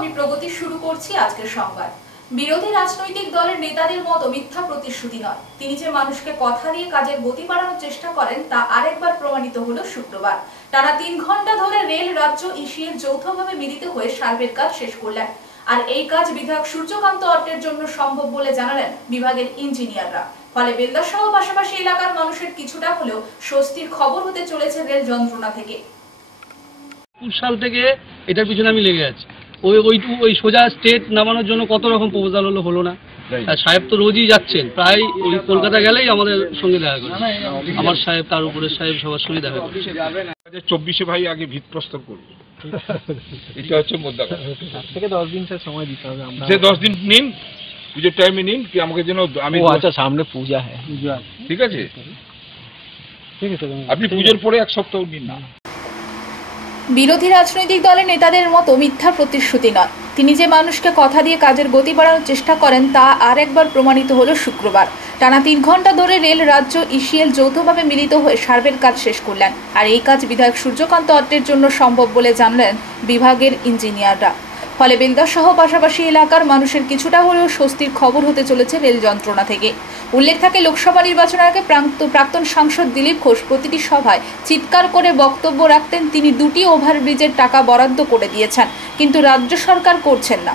আমি প্রগতি শুরু করছি আজকের সংবাদ। বিরোধী রাজনৈতিক দলের নেতাদের মতো মিথ্যা প্রতিশ্রুতি নয়, তিনি যে মানুষকে কথা দিয়ে কাজের গতি বাড়ানোর চেষ্টা করেন তা আরেকবার প্রমাণিত হলো শুক্রবার। টানা 3 ঘন্টা ধরে রেল, রাজ্য, ইসিএল যৌথভাবে মিলিত হয়ে সার্ভের কাজ শেষ করলেন। আর এই কাজ বিধায়ক সূর্যকান্ত অট্টের জন্য সম্ভব বলে জানালেন বিভাগের ইঞ্জিনিয়াররা। ফলে বেলদা সহ পাশাপাশি এলাকার মানুষের কিছুটা হলেও স্বস্তির খবর হতে চলেছে রেল যন্ত্রণা থেকে। ২০ সাল থেকে এটার পিছনে আমি লেগে আছি। ওই সোজা স্টেট নামানোর জন্য কত রকম প্রপোজাল হলো না। আর সাহেব তো রোজই যাচ্ছেন, প্রায় ওই কলকাতা গেলেই আমাদের সঙ্গে দেখা করে। আমার সাহেব, তার উপরের সাহেব, সবার সঙ্গে দেখা করে। ২০২৪ ভাই আগে ভিত প্রস্তাব করবো, এটা হচ্ছে মুদ্রা। থেকে 10 দিন সময় দিতে হবে। যে 10 দিন নিন, পুজোর টাইমে নিন, কি আমাকে যেন আমি আচ্ছা সামনে পূজা হ্যাঁ, ঠিক আছে, আপনি পুজোর পরে 1 সপ্তাহ নিন না। বিরোধী রাজনৈতিক দলের নেতাদের মতো মিথ্যা প্রতিশ্রুতি নয়, তিনি যে মানুষকে কথা দিয়ে কাজের গতি বাড়ানোর চেষ্টা করেন তা আরেকবার প্রমাণিত হলো শুক্রবার। টানা 3 ঘন্টা ধরে রেল, রাজ্য, ইসিএল যৌথভাবে মিলিত হয়ে সার্ভের কাজ শেষ করলেন। আর এই কাজ বিধায়ক সূর্যকান্ত অট্টের জন্য সম্ভব বলে জানালেন বিভাগের ইঞ্জিনিয়াররা। ফলে বেলদা সহ পাশাপাশি এলাকার মানুষের কিছুটা হলেও স্বস্তির খবর হতে চলেছে রেল যন্ত্রণা থেকে। উল্লেখ থাকে, লোকসভা নির্বাচনের আগে প্রাক্তন সাংসদ দিলীপ ঘোষ প্রতিটি সভায় চিৎকার করে বক্তব্য রাখতেন তিনি 2টি ওভারব্রিজের টাকা বরাদ্দ করে দিয়েছেন, কিন্তু রাজ্য সরকার করছেন না।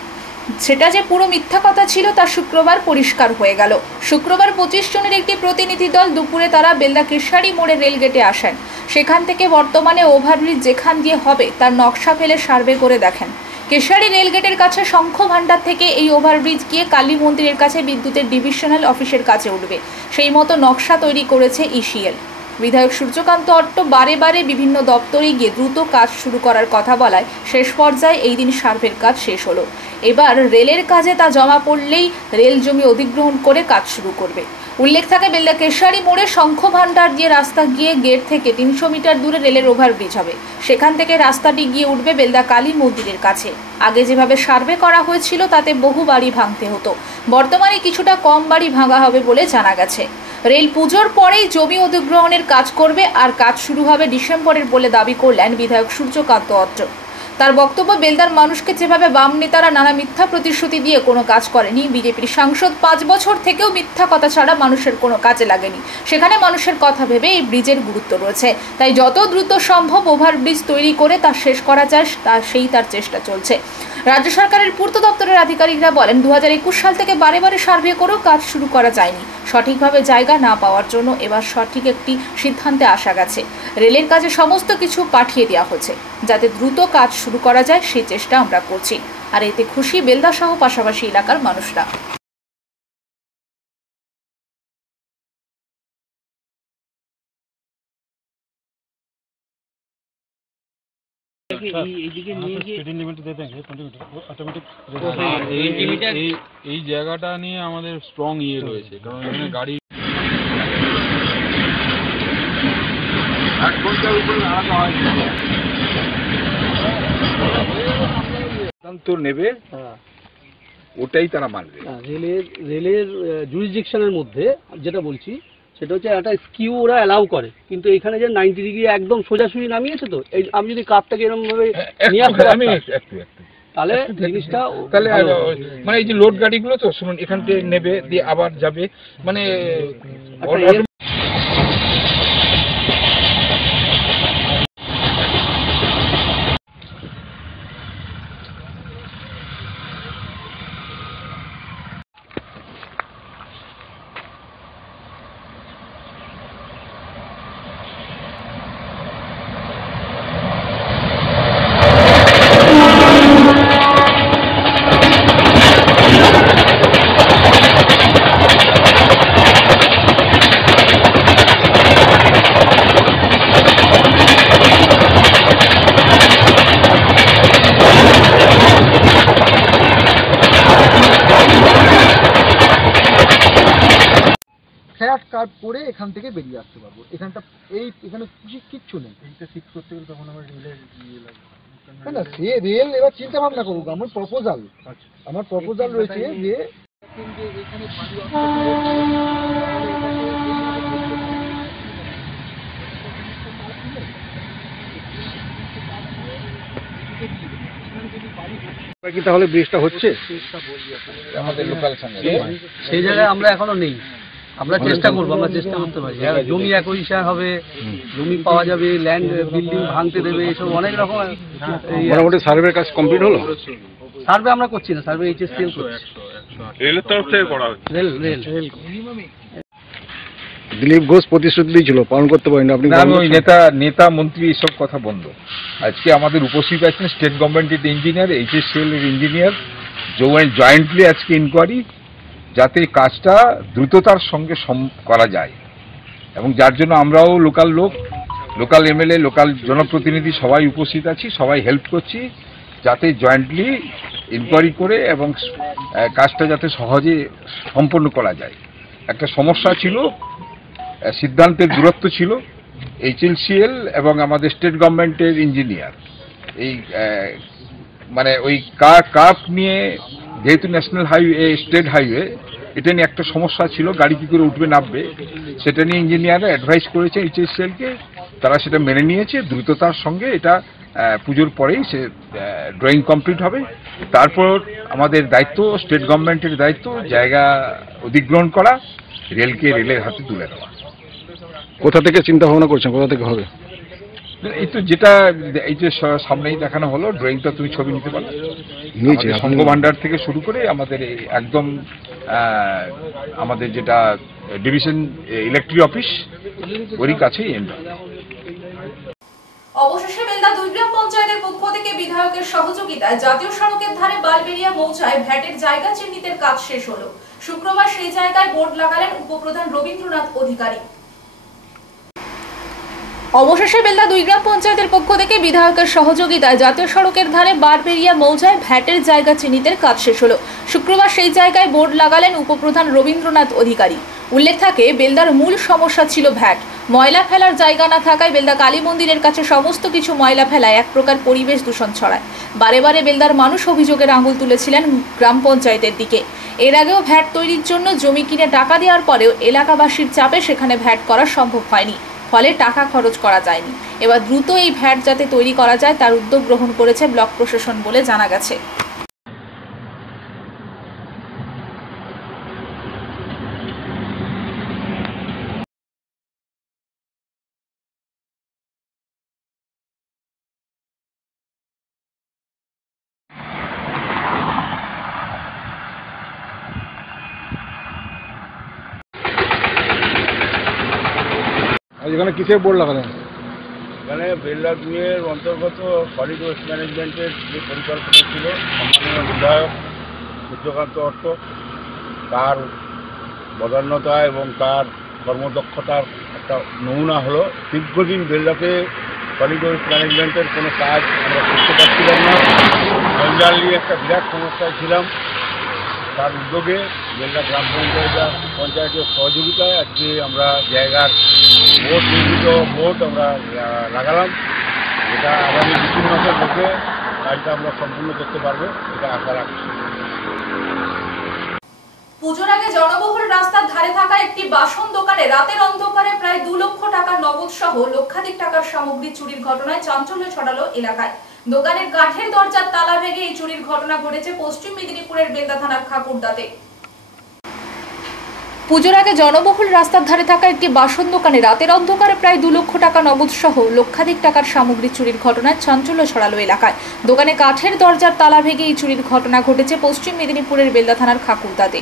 সেটা যে পুরো মিথ্যা কথা ছিল তা শুক্রবার পরিষ্কার হয়ে গেল। শুক্রবার 25 জনের একটি প্রতিনিধি দল দুপুরে তারা বেলদা কেশারি মোড়ে রেল গেটে আসেন। সেখান থেকে বর্তমানে ওভারব্রিজ যেখান দিয়ে হবে তার নকশা ফেলে সার্ভে করে দেখেন। কেশারি রেলগেটের কাছে শঙ্খ ভান্ডার থেকে এই ওভারব্রিজ গিয়ে কালী মন্দিরের কাছে বিদ্যুতের ডিভিশনাল অফিসের কাছে উঠবে, সেই মতো নকশা তৈরি করেছে ইসিএল। বিধায়ক সূর্যকান্ত অট্ট বারে বারে বিভিন্ন দপ্তরে গিয়ে দ্রুত কাজ শুরু করার কথা বলায় শেষ পর্যায়ে এই দিন সার্ভের কাজ শেষ হলো। এবার রেলের কাজে তা জমা পড়লেই রেল জমি অধিগ্রহণ করে কাজ শুরু করবে। উল্লেখ থাকে, বেলদা কেশারি মোড়ে শঙ্খ ভান্ডার দিয়ে রাস্তা গিয়ে গেট থেকে 300 মিটার দূরে রেলের ওভারব্রিজ হবে। সেখান থেকে রাস্তাটি গিয়ে উঠবে বেলদা কালী মন্দিরের কাছে। আগে যেভাবে সার্ভে করা হয়েছিল তাতে বহু বাড়ি ভাঙতে হতো, বর্তমানে কিছুটা কম বাড়ি ভাঙা হবে বলে জানা গেছে। রেল পুজোর পরেই জমি অধিগ্রহণের কাজ করবে আর কাজ শুরু হবে ডিসেম্বরের বলে দাবি করলেন বিধায়ক সূর্যকান্ত অট্ট। তার বক্তব্য, বেলদার মানুষকে যেভাবে বাম নেতারা নানা মিথ্যা প্রতিশ্রুতি দিয়ে কোনো কাজ করেনি, বিজেপির সাংসদ 5 বছর থেকেও মিথ্যা কথা ছাড়া মানুষের কোনো কাজে লাগেনি। সেখানে মানুষের কথা ভেবে এই ব্রিজের গুরুত্ব রয়েছে, তাই যত দ্রুত সম্ভব ওভারব্রিজ তৈরি করে তা শেষ করা যায় তার চেষ্টা চলছে। রাজ্য সরকারের পূর্ত দপ্তরের আধিকারিকরা বলেন, 2021 সাল থেকে বারে বারে সার্ভে করেও কাজ শুরু করা যায়নি। সঠিকভাবে জায়গা না পাওয়ার জন্য এবার সঠিক একটি সিদ্ধান্তে আসা গেছে। রেলের কাজে সমস্ত কিছু পাঠিয়ে দেওয়া হচ্ছে, যাতে দ্রুত কাজ শুরু করা যায় সেই চেষ্টা আমরা করছি। আর এতে খুশি বেলদা সহ পাশাপাশি এলাকার মানুষরা। এই জায়গাটা নিয়ে আমাদের স্ট্রং রয়েছে, কারণ এখানে গাড়ি 1 ঘন্টার উপরে সিদ্ধান্ত নেবে, ওটাই তারা মানবে। রেলের জুরিসডিকশনের মধ্যে যেটা বলছি সেটা হচ্ছে একটা স্কিউ ওরা অ্যালাউ করে, কিন্তু এখানে যে 90 ডিগ্রি একদম সোজাসুজি নামিয়েছে, তো এই আমি যদি কাপটাকে এরকম ভাবে নিয়ে আসতে পারতাম তাহলে জিনিসটা তাহলে মানে এই যে লোড গাড়িগুলো তো শুনুন, এখান থেকে নেবে দিয়ে আবার যাবে, মানে ফ্ল্যাট কাট করে এখান থেকে বেরিয়ে আসতে পারবো। এখানে কিচ্ছু নেই। এইটা ফিক্স করতে গেলে তখন আমার রেলের লাগবে না, সে রেল এবার চিন্তা ভাবনা করুক। আমার প্রপোজাল রয়েছে যে এখানে কি তাহলে ব্রিজটা হচ্ছে? আমাদের লোকাল সঙ্গে সেই জায়গায় আমরা এখনো নেই। আমরা চেষ্টা করবো, আমরা চেষ্টা করতে পারি। জমি অ্যাকুইজিশন হবে, জমি পাওয়া যাবে, ল্যান্ড বিল্ডিং ভাঙতে দেবে, এসব অনেক রকম। মোটামুটি সার্ভের কাজ কমপ্লিট হলো? সার্ভে আমরা করছি না, সার্ভে HSCL করছি। রেলের তরফ থেকে করা হচ্ছে। রেল দিলীপ ঘোষ প্রতিশ্রুতি দিয়েছিল, পালন করতে পারেন আপনি? না, আমি ওই নেতা মন্ত্রী এসব কথা বন্ধ। আজকে আমাদের উপস্থিত আছেন স্টেট গভর্নমেন্টের ইঞ্জিনিয়ার, HSCL এর ইঞ্জিনিয়ার, জয়েন্টলি আজকে ইনকোয়ারি, যাতে কাজটা দ্রুততার সঙ্গে করা যায়, এবং যার জন্য আমরাও লোকাল লোক, লোকাল MLA, লোকাল জনপ্রতিনিধি সবাই উপস্থিত আছি, সবাই হেল্প করছি, যাতে জয়েন্টলি ইনকোয়ারি করে এবং কাজটা যাতে সহজে সম্পন্ন করা যায়। একটা সমস্যা ছিল, সিদ্ধান্তের দূরত্ব ছিল। HLCL এবং আমাদের স্টেট গভর্নমেন্টের ইঞ্জিনিয়ার এই মানে ওই কার্ভ নিয়ে, যেহেতু ন্যাশনাল হাইওয়ে, স্টেট হাইওয়ে, এটা নিয়ে একটা সমস্যা ছিল, গাড়ি কী করে উঠবে নামবে, সেটা নিয়ে ইঞ্জিনিয়াররা অ্যাডভাইস করেছে HSCL-কে, তারা সেটা মেনে নিয়েছে। দ্রুততার সঙ্গে এটা পুজোর পরেই সে ড্রয়িং কমপ্লিট হবে। তারপর আমাদের দায়িত্ব, স্টেট গভর্নমেন্টের দায়িত্ব, জায়গা অধিগ্রহণ করা, রেলকে রেলের হাতে তুলে দেওয়া। কোথা থেকে চিন্তা ভাবনা করছেন, কোথা থেকে হবে? এই তো যেটা এই যে সামনেই দেখানো হলো, ড্রয়িংটা তুমি ছবি নিতে পারো। নিয়েছি। সংঘ ভান্ডার থেকে শুরু করে আমাদের এই একদম আমাদের যেটা ডিভিশন ইলেকট্রিক অফিস, ওরই কাছেই এন্ড হবে। অবশেষে বেলদা 2 গ্রাম পঞ্চায়েতের পক্ষ থেকে বিধায়কের সহযোগিতায় জাতীয় সড়কের ধারে বালবেরিয়া মৌজায় ভ্যাটের জায়গা চিহ্নিতের কাজ শেষ হলো। শুক্রবার সেই জায়গায় বোর্ড লাগালেন উপপ্রধান রবীন্দ্রনাথ অধিকারী। অবশেষে বেলদা 2 গ্রাম পঞ্চায়েতের পক্ষ থেকে বিধায়কের সহযোগিতায় জাতীয় সড়কের ধারে বারবেরিয়া মৌজায় ভ্যাটের জায়গা চিহ্নিতের কাজ শেষ হলো। শুক্রবার সেই জায়গায় বোর্ড লাগালেন উপপ্রধান রবীন্দ্রনাথ অধিকারী। উল্লেখ থাকে, বেলদার মূল সমস্যা ছিল ভ্যাট। ময়লা ফেলার জায়গা না থাকায় বেলদা কালী মন্দিরের কাছে সমস্ত কিছু ময়লা ফেলায় এক প্রকার পরিবেশ দূষণ ছড়ায়। বারে বারে বেলদার মানুষ অভিযোগের আঙুল তুলেছিলেন গ্রাম পঞ্চায়েতের দিকে। এর আগেও ভ্যাট তৈরির জন্য জমি কিনে টাকা দেওয়ার পরেও এলাকাবাসীর চাপে সেখানে ভ্যাট করা সম্ভব হয়নি, ফলে টাকা খরচ করা যায়নি। এবার দ্রুত এই ভ্যাট যাতে তৈরি করা যায় তার উদ্যোগ গ্রহণ করেছে ব্লক প্রশাসন বলে জানা গেছে। এখানে কিসের বোর্ড লাগালেন? এখানে বেলদা 2-এর অন্তর্গত সলিড ওয়েস্ট ম্যানেজমেন্টের যে পরিকল্পনা ছিল, সম্মানীয় বিধায়ক সূর্যকান্ত অর্থ, তার বদান্যতা এবং তার কর্মদক্ষতার একটা নমুনা হলো। দীর্ঘদিন বেলদাতে সলিড ওয়েস্ট ম্যানেজমেন্টের কোনো কাজ আমরা করতে পারছিলাম না, জঞ্জাল নিয়ে একটা বিরাট সমস্যায় ছিলাম। তার উদ্যোগে বেলদা গ্রাম পঞ্চায়েতের সহযোগিতায় আজকে আমরা জায়গার নির্মিত বোর্ড আমরা লাগালাম। এটা আগামী 2-3 মাসের মধ্যে কাজটা আমরা সম্পূর্ণ করতে পারবো, এটা আশা রাখছি। পুজোর আগে জনবহুল রাস্তার ধারে থাকা একটি বাসন দোকানে রাতের অন্ধকারে প্রায় 2 লক্ষ টাকার নগদ সহ লক্ষাধিক টাকার সামগ্রী চুরির ঘটনায় চাঞ্চল্য ছড়ালো এলাকায়। দোকানের কাঠের দরজার তালা ভেঙে এই চুরির ঘটনা ঘটেছে পশ্চিম মেদিনীপুরের বেলদা থানার খাকুরদাতে। পুজোর আগে জনবহুল রাস্তার ধারে থাকা একটি বাসন দোকানে রাতের অন্ধকারে প্রায় 2 লক্ষ টাকা নগদ সহ লক্ষাধিক টাকার সামগ্রী চুরির ঘটনায় চাঞ্চল্য ছড়ালো এলাকায়। দোকানে কাঠের দরজার তালা ভেঙে এই চুরির ঘটনা ঘটেছে পশ্চিম মেদিনীপুরের বেলদা থানার খাকুরদাতে।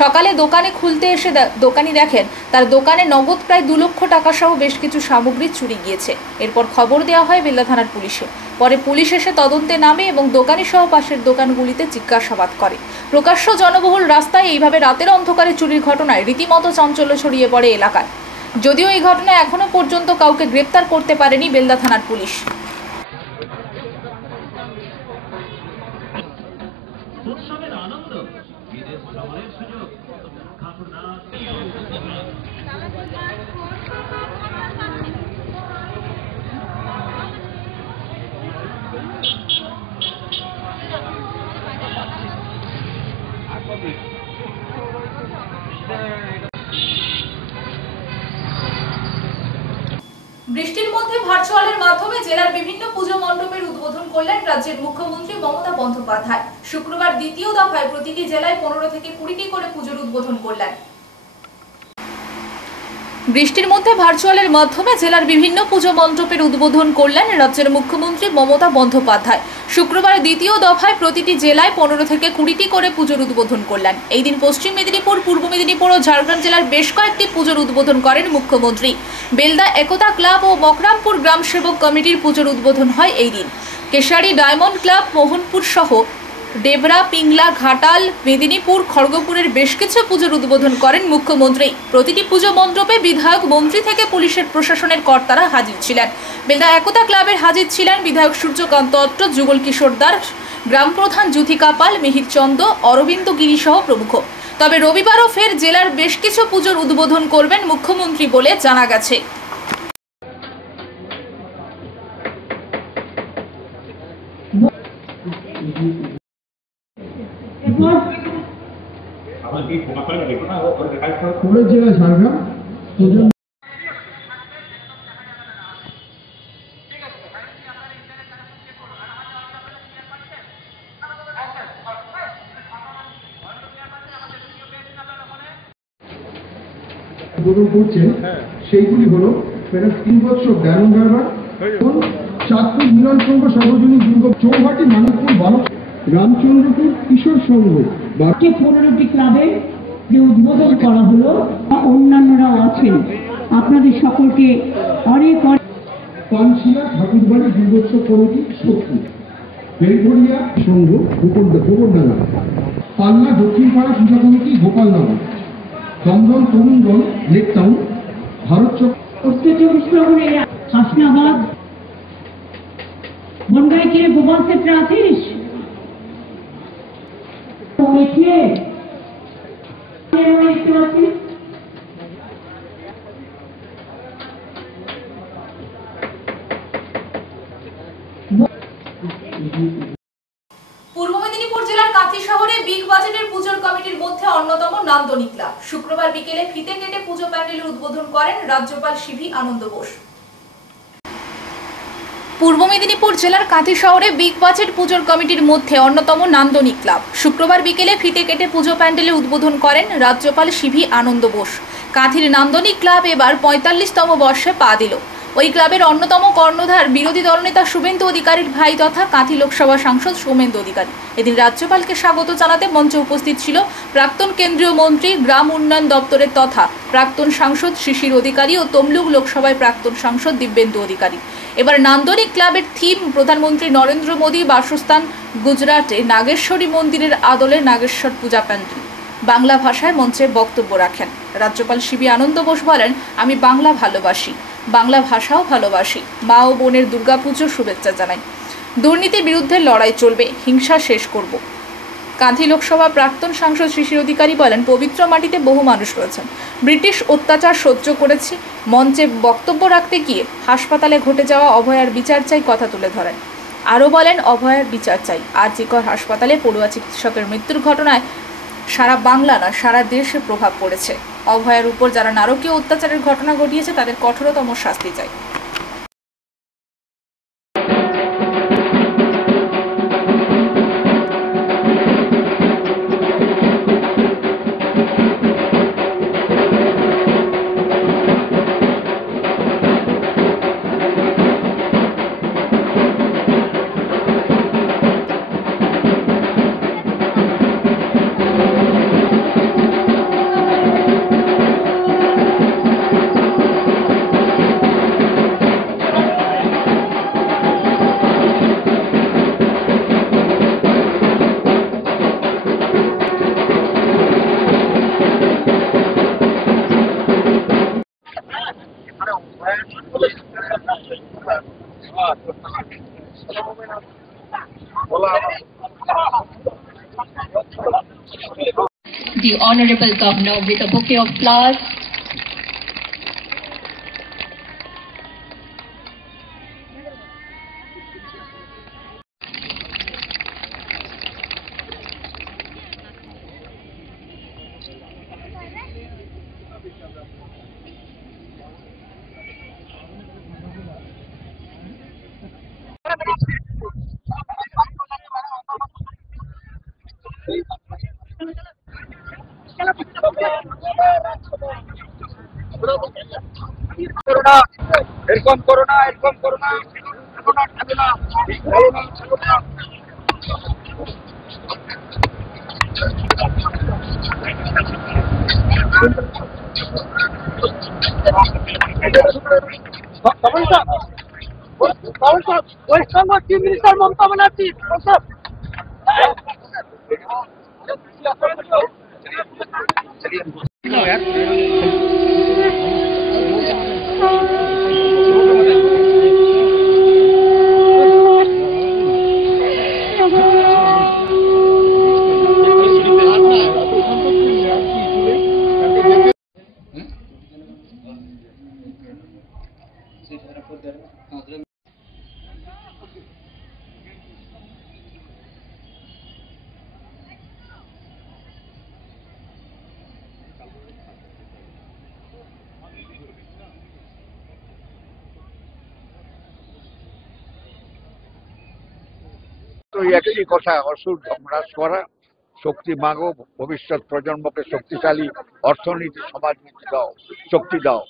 সকালে দোকানে খুলতে এসে দোকানি দেখেন তার দোকানে নগদ প্রায় 2 লক্ষ টাকা সহ বেশ কিছু সামগ্রী চুরি গিয়েছে। এরপর খবর দেওয়া হয় বেলদা থানার পুলিশে। পরে পুলিশ এসে তদন্তে নামে এবং দোকানি সহ পাশের দোকানগুলিতে জিজ্ঞাসাবাদ করে। প্রকাশ্য জনবহুল রাস্তায় এইভাবে রাতের অন্ধকারে চুরির ঘটনায় রীতিমতো চাঞ্চল্য ছড়িয়ে পড়ে এলাকায়। যদিও এই ঘটনায় এখনো পর্যন্ত কাউকে গ্রেপ্তার করতে পারেনি বেলদা থানার পুলিশ। বৃষ্টির মধ্যে ভার্চুয়ালের মাধ্যমে জেলার বিভিন্ন পুজো মণ্ডপের উদ্বোধন করলেন রাজ্যের মুখ্যমন্ত্রী মমতা বন্দ্যোপাধ্যায়। শুক্রবার দ্বিতীয় দফায় প্রতিটি জেলায় 15 থেকে 20টি করে পুজোর উদ্বোধন করলেন। বৃষ্টির মধ্যে ভার্চুয়ালের মাধ্যমে জেলার বিভিন্ন পুজো মণ্ডপের উদ্বোধন করলেন রাজ্যের মুখ্যমন্ত্রী মমতা বন্দ্যোপাধ্যায়। শুক্রবার দ্বিতীয় দফায় প্রতিটি জেলায় 15 থেকে 20টি করে পুজোর উদ্বোধন করলেন। এই দিন পশ্চিম মেদিনীপুর, পূর্ব মেদিনীপুর ও ঝাড়গ্রাম জেলার বেশ কয়েকটি পুজোর উদ্বোধন করেন মুখ্যমন্ত্রী। বেলদা একতা ক্লাব ও মকরামপুর গ্রাম সেবক কমিটির পুজোর উদ্বোধন হয় এই দিন। কেশারি ডায়মন্ড ক্লাব, মোহনপুর সহ ডেবরা, পিংলা, ঘাটাল, মেদিনীপুর, খড়গপুরের বেশ কিছু পুজোর উদ্বোধন করেন মুখ্যমন্ত্রী। প্রতিটি পুজো মণ্ডপে বিধায়ক, মন্ত্রী থেকে পুলিশের প্রশাসনের কর্তারা হাজির ছিলেন। বেলদা একতা ক্লাবের হাজির ছিলেন বিধায়ক সূর্যকান্ত অট্ট, যুগল কিশোর দাস, গ্রাম প্রধান জ্যোতিকা পাল, মিহির চন্দ, অরবিন্দ গিরি সহ প্রমুখ। তবে রবিবারও ফের জেলার বেশ কিছু পুজোর উদ্বোধন করবেন মুখ্যমন্ত্রী বলে জানা গেছে। জেলা ঝাড়গ্রাম উদ্বোধন করছেন, সেইগুলি হলো 3 বছর ডায়মন্ড হারবার, চাঁদপুর মিলন সংঘ সর্বজনীন দুর্গ, চৌহাটি মানিকপুর বালক, রামচন্দ্রপুর কিশোর সংঘ, 15টি ক্লাবে যে উদ্বোধন করা হলো, অন্যান্যরাও আছেন। আপনাদের সকলকে অনেক পানশিলা ঠাকুরবাড়ি দুর্গোৎসব কমিটি, শক্তি বেলঘরিয়া সংঘ, গোবরডাঙ্গা, পাল্লা দক্ষিণপাড়া পূজা কমিটি, গোপালনগর, দমদম তরুণ দল, লেক টাউন, ভারত চক্র, উত্তর চব্বিশ পরগনার হাসনাবাদ, বনগাঁইকে গোপাল ক্ষেত্রে আছিস দেখতে পাচ্ছি। পূর্ব মেদিনীপুর জেলার কাঁথি শহরে বিগ বাজেটের পুজোর কমিটির মধ্যে অন্যতম নান্দনিক ক্লাব। শুক্রবার বিকেলে ফিতে কেটে পুজো প্যান্ডেলের উদ্বোধন করেন রাজ্যপাল সিভি আনন্দ বোস। পূর্ব মেদিনীপুর জেলার কাঁথি শহরে বিগ বাজেট পুজোর কমিটির মধ্যে অন্যতম নান্দনিক ক্লাব শুক্রবার বিকেলে ফিতে কেটে পুজো প্যান্ডেলের উদ্বোধন করেন রাজ্যপাল সিভি আনন্দ বোস। কাঁথির নান্দনিক ক্লাব এবার 45তম বর্ষে পা দিল। ওই ক্লাবের অন্যতম কর্ণধার বিরোধী দলনেতা শুভেন্দু অধিকারীর ভাই তথা কাঁথি লোকসভা সাংসদ সৌমেন্দু অধিকারী। এদিন রাজ্যপালকে স্বাগত জানাতে মঞ্চে উপস্থিত ছিল প্রাক্তন কেন্দ্রীয় মন্ত্রী, গ্রাম উন্নয়ন দপ্তরের তথা প্রাক্তন সাংসদ শিশির অধিকারী ও তমলুক লোকসভায় প্রাক্তন সাংসদ দিব্যেন্দু অধিকারী। এবার নান্দনিক ক্লাবের থিম প্রধানমন্ত্রী নরেন্দ্র মোদী বাসস্থান গুজরাটে নাগেশ্বরী মন্দিরের আদলে নাগেশ্বর পূজা প্যান্ডেল। বাংলা ভাষায় মঞ্চে বক্তব্য রাখেন রাজ্যপাল সিভি আনন্দ বোস। বলেন, আমি বাংলা ভালোবাসি, বাংলা ভাষাও ভালোবাসি। মা ও বোনের দুর্গাপুজোর শুভেচ্ছা জানাই। দুর্নীতির বিরুদ্ধে লড়াই চলবে, হিংসা শেষ করব। কাঁথি লোকসভা প্রাক্তন সাংসদ শিশির অধিকারী বলেন, পবিত্র মাটিতে বহু মানুষ রয়েছেন, ব্রিটিশ অত্যাচার সহ্য করেছি। মঞ্চে বক্তব্য রাখতে গিয়ে হাসপাতালে ঘটে যাওয়া অভয়ার বিচার চাই কথা তুলে ধরেন। আরও বলেন, অভয়ার বিচার চাই। আর.জি.কর হাসপাতালে পড়ুয়া চিকিৎসকের মৃত্যুর ঘটনায় সারা বাংলা নয় সারা দেশে প্রভাব পড়েছে। অভয়ার উপর যারা নারকীয় অত্যাচারের ঘটনা ঘটিয়েছে তাদের কঠোরতম শাস্তি চাই। The Honorable Governor with a bouquet of flowers. এরকম করো না, এরকম করো না, খেলো না, খেলো না, খেলো না। ওয়েস্টবেঙ্গল চিফ মিনিস্টার মমতা ব্যানার্জি তো একই কথা, অসুর ধ্বংস করা, শক্তি মাগো, ভবিষ্যৎ প্রজন্মকে শক্তিশালী অর্থনীতি, সমাজনীতি দাও, শক্তি দাও,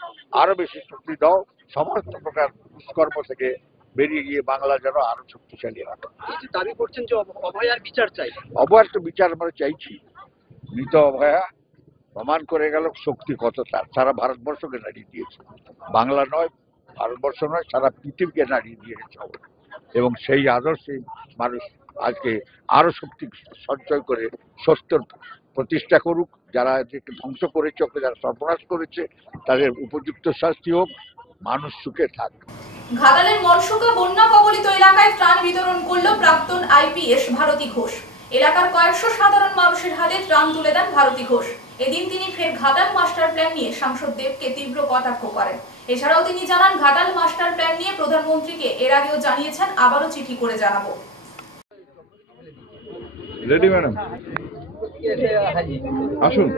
আরো বেশি শক্তি দাও, সমস্ত প্রকার দুষ্কর্ম থেকে বেরিয়ে গিয়ে বাংলা যেন আরো শক্তিশালী হয়। দাবি করছেন যে অভয়ার বিচার চাই। অভয়ার তো বিচার আমরা চাইছি। মৃত অভয়া প্রমাণ করে গেল শক্তি কত তার, সারা ভারতবর্ষকে নাড়িয়ে দিয়েছে, বাংলা নয়, ভারতবর্ষ নয়, সারা পৃথিবীকে নাড়িয়ে দিয়ে গেছে অভয়া। এবং সেই আদর্শে মানুষ আজকে আরো শক্তি সঞ্চয় করে সত্যর প্রতিষ্ঠা করুক। যারা এদেরকে ধ্বংস করেছে, ওকে যারা সর্বনাশ করেছে, তাদের উপযুক্ত শাস্তি হোক, মানুষ সুখে থাক। ঘাটালের মনসুকা বন্যা কবলিত এলাকায় ত্রাণ বিতরণ করল প্রাক্তন আইপিএস ভারতী ঘোষ। এলাকার কয়েকশো সাধারণ মানুষের হাতে ত্রাণ তুলে দেন ভারতী ঘোষ। এদিন তিনি ফের ঘাটাল মাস্টার প্ল্যান নিয়ে সাংসদ দেবকে তীব্র কটাক্ষ করেন। এছাড়াও তিনি জানান, ঘাটাল মাস্টার প্ল্যান নিয়ে প্রধানমন্ত্রীকে এর আগেও জানিয়েছেন, আবারও চিঠি করে জানাবো। রেডি ম্যাডাম, আসুন।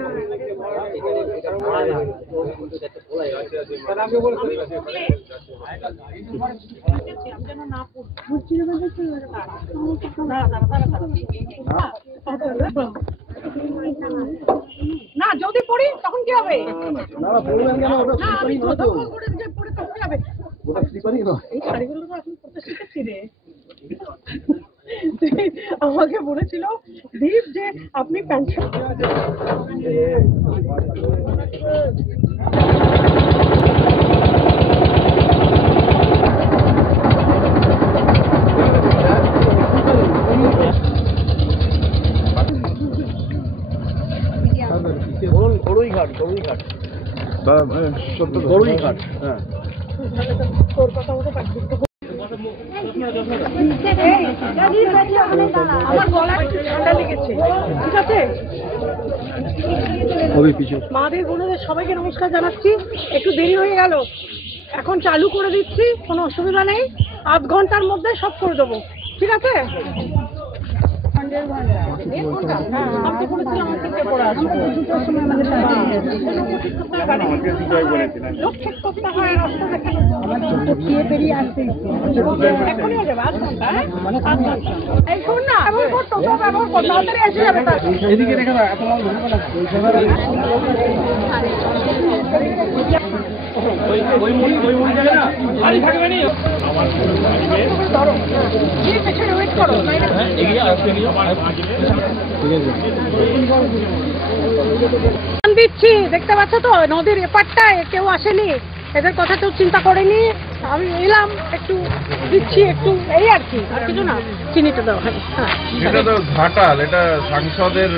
না যদি পড়ি তখন কি হবে? এই শাড়িগুলো তো এখন পড়তে শিখেছি রে। আমাকে বলেছিল দীপ যে আপনি পেনশন গরুইঘাট, হ্যাঁ। তোর কথা মতো আমার গলায় ঠান্ডা লেগেছে, ঠিক আছে? মাদের বোনদের সবাইকে নমস্কার জানাচ্ছি। একটু দেরি হয়ে গেল, এখন চালু করে দিচ্ছি, কোনো অসুবিধা নেই। আধ ঘন্টার মধ্যে সব করে দেবো, ঠিক আছে? দিচ্ছি, দেখতে পাচ্ছ তো নদীর এপারটায় কেউ আসেনি, এদের কথা কেউ চিন্তা করেনি। আমি এলাম, একটু দিচ্ছি, একটু এই আর কি, আর কিছু না। চিনিটা দাও। হ্যাঁ, এটা তো ঘাটাল, এটা সাংসদের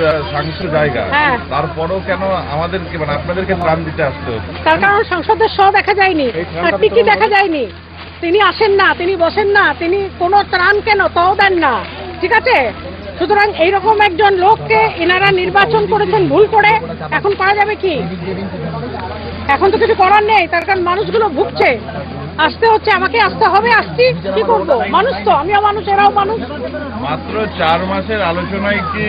জায়গা, তারপরেও কেন আমাদেরকে মানে আপনাদেরকে ত্রাণ দিতে আসতে হচ্ছে? তার কারণ সাংসদের শ দেখা যায়নি, টিকি দেখা যায়নি, তিনি আসেন না, তিনি বসেন না, তিনি কোনো ত্রাণ কেন তাও দেন না, ঠিক আছে? সুতরাং এইরকম একজন লোককে এনারা নির্বাচন করেছেন ভুল করে, এখন করা যাবে কি? এখন তো কিছু করার নেই, তার কারণ মানুষগুলো ভুগছে, আসতে হচ্ছে, আমাকে আসতে হবে, আসছি, কি করবো? মানুষ তো, আমিও মানুষ, এরাও মানুষ। মাত্র 4 মাসের আলোচনায় কি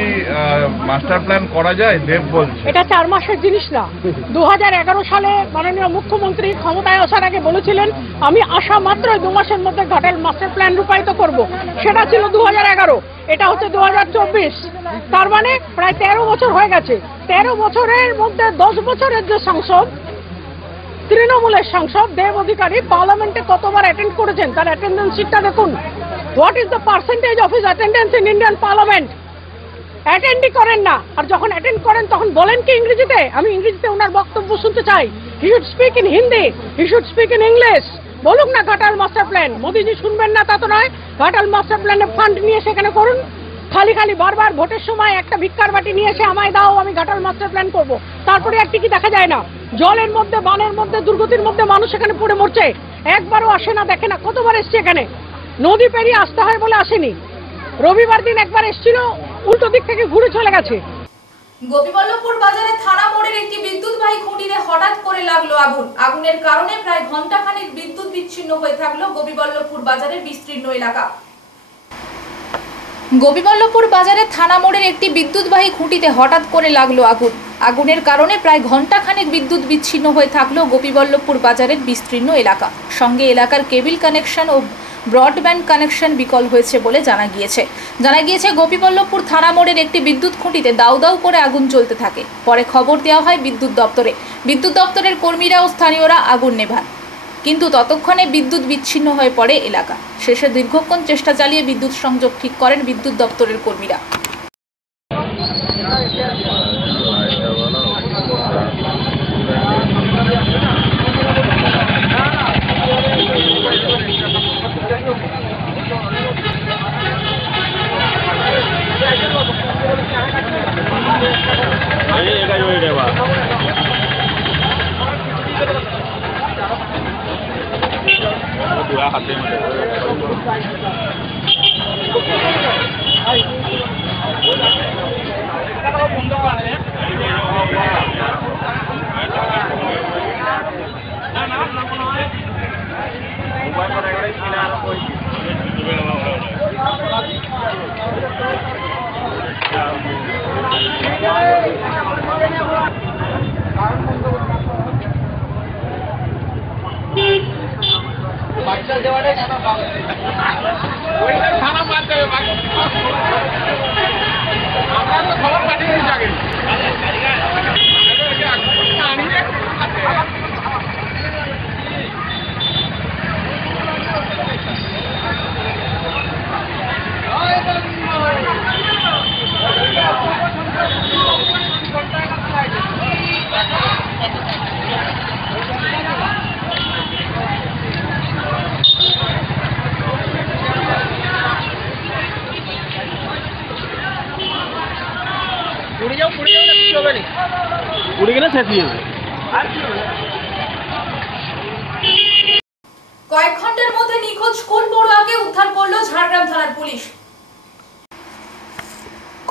মাস্টার প্ল্যান করা যায়? দেব বলছে এটা 4 মাসের জিনিস না। 2011 সালে মাননীয় মুখ্যমন্ত্রী ক্ষমতায় আসার আগে বলেছিলেন, আমি আসা মাত্রই 2 মাসের মধ্যে ঘাটাল মাস্টার প্ল্যান রূপায়িত করব। সেটা ছিল 2011, এটা হচ্ছে 2024, তার মানে প্রায় 13 বছর হয়ে গেছে। 13 বছরের মধ্যে 10 বছরের যে সংসদ, তৃণমূলের সাংসদ দেব অধিকারী পার্লামেন্টে কতবার অ্যাটেন্ড করেছেন তার অ্যাটেন্ডেন্স শিটটা দেখুন। What is the percentage of his attendance in Indian parliament? অ্যাটেন্ডই করেন না, আর যখন অ্যাটেন্ড করেন তখন বলেন কি ইংরেজিতে? আমি ইংরেজিতে ওনার বক্তব্য শুনতে চাই। He should speak in Hindi, he should speak in English. বলুক না ঘাটাল মাস্টার প্ল্যান, মোদিজি শুনবেন না তা তো নয়। ঘাটাল মাস্টার প্ল্যানে ফান্ড নিয়ে সেখানে করুন। খালি খালি বারবার ভোটের সময় একটা ভিক্ষার বাটি নিয়ে এসে আমায় দাও, আমি ঘাটাল মাস্টার প্ল্যান করবো, তারপরে একটি কি দেখা যায় না? জলের মধ্যে, বানের মধ্যে, দুর্গতির মধ্যে মানুষ এখানে পড়ে মরছে, একবারও আসে না, দেখে না। কতবার এসছে এখানে? নদী পেরিয়ে আসতে হয় বলে আসেনি। রবিবার দিন একবার এসেছিল, উল্টো দিক থেকে ঘুরে চলে গেছে। গোপীবল্লভপুর বাজারে থানা মোড়ের একটি বিদ্যুৎবাহী খুঁটিতে হঠাৎ করে লাগলো আগুন। আগুনের কারণে প্রায় ঘণ্টাখানেক বিদ্যুৎ বিচ্ছিন্ন হয়ে থাকলো গোপীবল্লভপুর বাজারের বিস্তীর্ণ এলাকা। গোপীবল্লভপুর বাজারে থানা মোড়ের একটি বিদ্যুৎবাহী খুঁটিতে হঠাৎ করে লাগলো আগুন। আগুনের কারণে প্রায় ঘণ্টাখানেক বিদ্যুৎ বিচ্ছিন্ন হয়ে থাকলো গোপীবল্লভপুর বাজারের বিস্তীর্ণ এলাকা। সঙ্গে এলাকার কেবল কানেকশন ও ব্রডব্যান্ড কানেকশন বিকল হয়েছে বলে জানা গিয়েছে। গোপীবল্লভপুর থানা মোড়ের একটি বিদ্যুৎ খুঁটিতে দাউ দাউ করে আগুন জ্বলতে থাকে। পরে খবর দেওয়া হয় বিদ্যুৎ দপ্তরে। বিদ্যুৎ দপ্তরের কর্মীরা ও স্থানীয়রা আগুন নেভান, কিন্তু ততক্ষণে বিদ্যুৎ বিচ্ছিন্ন হয়ে পড়ে এলাকা। শেষে দীর্ঘক্ষণ চেষ্টা চালিয়ে বিদ্যুৎ সংযোগ ঠিক করেন বিদ্যুৎ দপ্তরের কর্মীরা।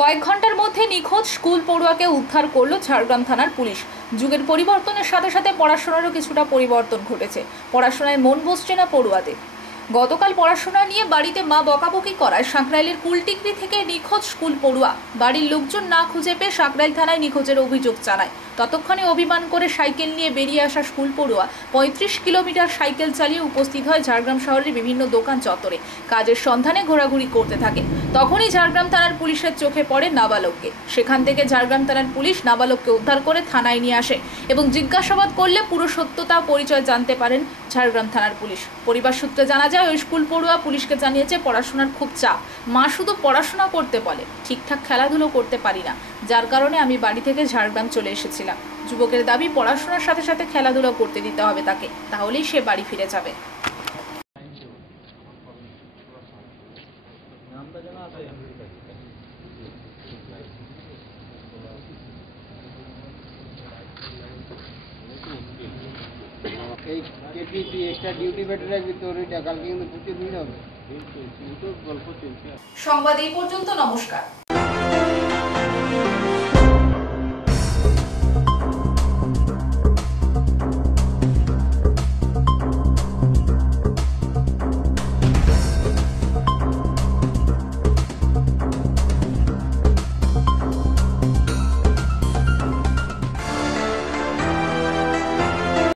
কয়েক ঘন্টার মধ্যে নিখোঁজ স্কুল পড়ুয়াকে উদ্ধার করলো ঝাড়গ্রাম থানার পুলিশ। যুগের পরিবর্তনের সাথে সাথে পড়াশোনারও কিছুটা পরিবর্তন ঘটেছে। পড়াশোনায় মন বসছে না পড়ুয়াদের। গতকাল পড়াশোনা নিয়ে বাড়িতে মা বকাবকি করায় সাঁকরাইলের কুলটিকরি থেকে নিখোঁজ স্কুল পড়ুয়া। বাড়ির লোকজন না খুঁজে পেয়ে সাঁকরাইল থানায় নিখোঁজের অভিযোগ জানায়। ততক্ষণে অভিমান করে সাইকেল নিয়ে বেরিয়ে আসা স্কুল পড়ুয়া ৩৫ কিলোমিটার সাইকেল চালিয়ে উপস্থিত হয় ঝাড়গ্রাম শহরের বিভিন্ন দোকান চত্বরে। কাজের সন্ধানে ঘোরাঘুরি করতে থাকে। তখনই ঝাড়গ্রাম থানার পুলিশের চোখে পড়ে নাবালককে। সেখান থেকে ঝাড়গ্রাম থানার পুলিশ নাবালককে উদ্ধার করে থানায় নিয়ে আসে এবং জিজ্ঞাসাবাদ করলে পুরো সত্যতা পরিচয় জানতে পারেন ঝাড়গ্রাম থানার পুলিশ। পরিবার সূত্রে জানা যায়, ওই স্কুল পড়ুয়া পুলিশকে জানিয়েছে পড়াশোনার খুব চাপ। মা শুধু পড়াশোনা করতে বলে, ঠিকঠাক খেলাধুলো করতে পারি না, যার কারণে আমি বাড়ি থেকে ঝাড়গ্রাম চলে এসেছিলাম। যুবকের দাবি, পড়াশোনার সাথে সাথে খেলাধুলা করতে দিতে হবে তাকে, তাহলেই সে বাড়ি ফিরে যাবে। এই কেপি তুই এক্সট্রা ডিউটি বেটে রাখবি, তোর ওইটা কালকে কিন্তু প্রচুর ভিড় হবে। সংবাদ এই পর্যন্ত। নমস্কার।